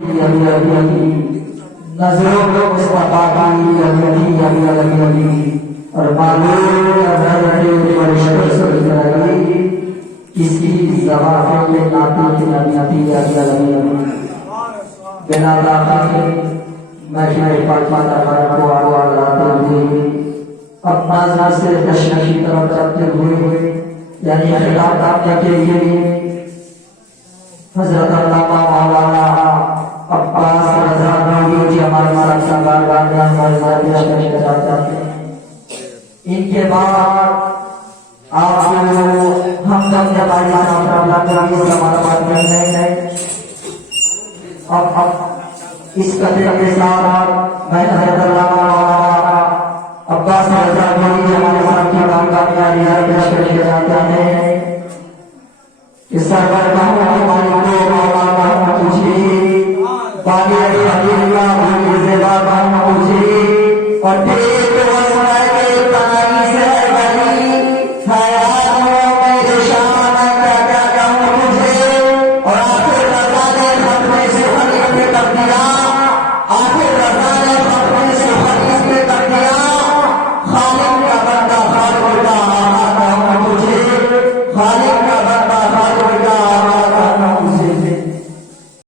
नजरों को मुस्तफा की लगी और किसी ज़बान के नाती की नबी मैं अपना से तशरीफ तरफ करते हुए यानी खिलाफ के लिए हजरत अल्लामा मौलाना अब्बास रज़ा नूरी जी हमारे साथ बार-बार इनके बाद आपको हम सब हमारे बात नहीं अब इस कदर के साथ मैं हजरत अल्लामा मौलाना अब्बास रज़ा नूरी जी हमारे साथ की बात किया जाता है इस सरवर का मालिक को मौलाना तुझे बानी अल्लाह